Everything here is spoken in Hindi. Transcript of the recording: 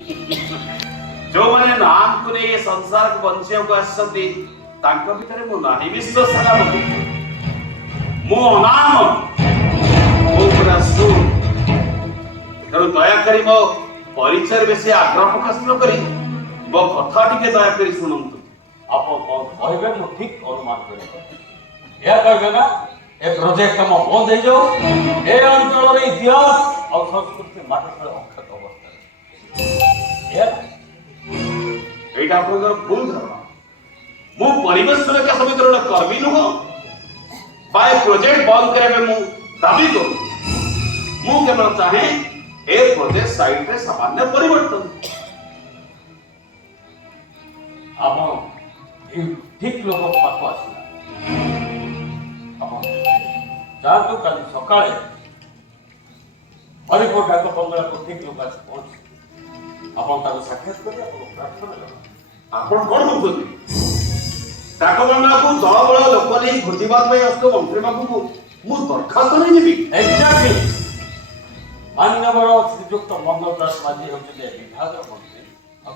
जो माने नाम को नहीं ये संसार को बंचियों को आसती तांको भीतर मु नाही विश्वास सला बोली मु नाम मु पूरा सु तेणु दया करी मो परिचय बेसी आग्रह प्रकाश न करी मो कथा टिके दया करी शुणंतु आप कहबे मु ठीक अनुमान करी या कहबे ना ए प्रोजेक्ट काम बंद हो जाओ ए अंचल रे इतिहास और संस्कृति माटे तळे अक्षत अवस्था या एटा आपनकर भूल धारणा मु परिवेश सुरक्षा समितिर कर्मी नुह बाय प्रोजेक्ट बंद करे मु दाबी करू मु केवल चाहे ए प्रोजेक्ट साइड रे सामान्य परिवर्तन आप ठीक लोक पाख आसला आप जातु कल सकाळे हरिपुर डाक बंगला को ठीक लोक आसी पहुंच आपण ताको साक्षात करी आपण प्रार्थना करा आपण कोण बोलतोय डाक बंगला को दଳ बଳ लोक नै भोजिबात ପାଇଁ ଆସ୍ତ ମନ୍ତ୍ରୀ ବାବୁ ମୁଁ ଦରଖାସ୍ତ नै ନେବି एग्जैक्टली मान्यवर श्रीयुक्त मंगल दास माझी होते विभाग मंत्री और